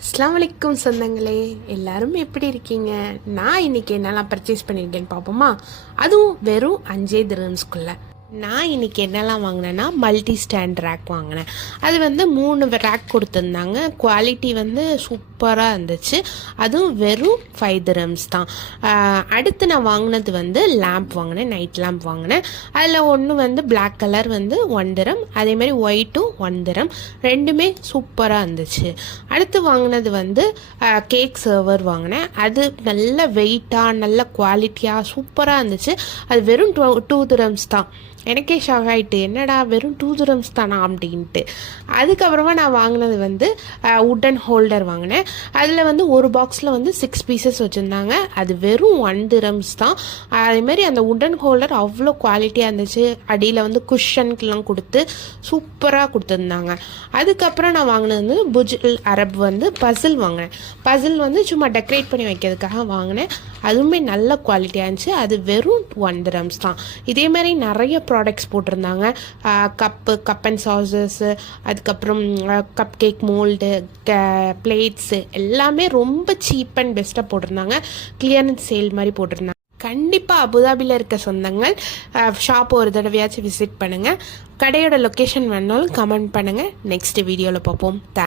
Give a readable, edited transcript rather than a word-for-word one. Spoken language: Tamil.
அஸ்ஸலாமு அலைக்கும் சொந்தங்களே, எல்லாரும் எப்படி இருக்கீங்க? நான் இன்னைக்கு என்னெல்லாம் பர்ச்சேஸ் பண்ணியிருக்கேன்னு பார்ப்போமா? அதுவும் வெறும் 5 திரம்ஸ்குள்ள. நான் இன்னைக்கு என்னெல்லாம் வாங்கினேன்னா மல்டி ஸ்டாண்ட் ரேக் வாங்கினேன். அது வந்து 3 ரேக் கொடுத்துருந்தாங்க. குவாலிட்டி வந்து சூப்பராக இருந்துச்சு. அதுவும் வெறும் 5 திரம்ஸ் தான். அடுத்து நான் வாங்கினது வந்து லேம்ப் வாங்கினேன், நைட் லேம்ப் வாங்கினேன். அதில் ஒன்று வந்து பிளாக் கலர் வந்து 1 திரம், அதேமாதிரி ஒயிட்டும் 1 திரம், ரெண்டுமே சூப்பராக இருந்துச்சு. அடுத்து வாங்கினது வந்து கேக் சர்வர் வாங்கினேன். அது நல்ல வெயிட்டாக நல்ல குவாலிட்டியாக சூப்பராக இருந்துச்சு. அது வெறும் 2 திரம்ஸ் தான். எனக்கே ஷாக் ஆகிட்டு, என்னடா வெறும் 2 திரம்ஸ் தானா அப்படின்ட்டு. அதுக்கப்புறமா நான் வாங்கினது வந்து உட்டன் ஹோல்டர் வாங்கினேன். அதில் வந்து ஒரு பாக்ஸில் வந்து 6 பீசஸ் வச்சுருந்தாங்க. அது வெறும் 1 திரம்ஸ் தான். அதேமாரி அந்த உட்டன் ஹோல்டர் அவ்வளோ குவாலிட்டியாக இருந்துச்சு. அடியில் வந்து குஷன்க்கெலாம் கொடுத்து சூப்பராக கொடுத்துருந்தாங்க. அதுக்கப்புறம் நான் வாங்கினது வந்து புஜில் அரப் வந்து பசில் வாங்கினேன். பசில் வந்து சும்மா டெக்கரேட் பண்ணி வைக்கிறதுக்காக வாங்கினேன். அதுவுமே நல்ல குவாலிட்டியாக இருந்துச்சு. அது வெறும் 1 திரம்ஸ் தான். இதேமாதிரி நிறைய ப்ராடக்ட்ஸ் போட்டிருந்தாங்க. கப் அண்ட் சாசஸ், அதுக்கப்புறம் கப் கேக் மோல்டு, பிளேட்ஸு எல்லாமே ரொம்ப சீப் அண்ட் பெஸ்ட்டாக போட்டிருந்தாங்க. கிளியரன்ஸ் சேல் மாதிரி போட்டிருந்தாங்க. கண்டிப்பாக அபுதாபியில் இருக்க சொந்தங்கள் ஷாப் ஒரு தடவையாச்சும் விசிட் பண்ணுங்கள். கடையோட லொக்கேஷன் வேணாலும் கமெண்ட் பண்ணுங்கள். நெக்ஸ்ட் வீடியோவில் பார்ப்போம். தேங்க்ஸ்.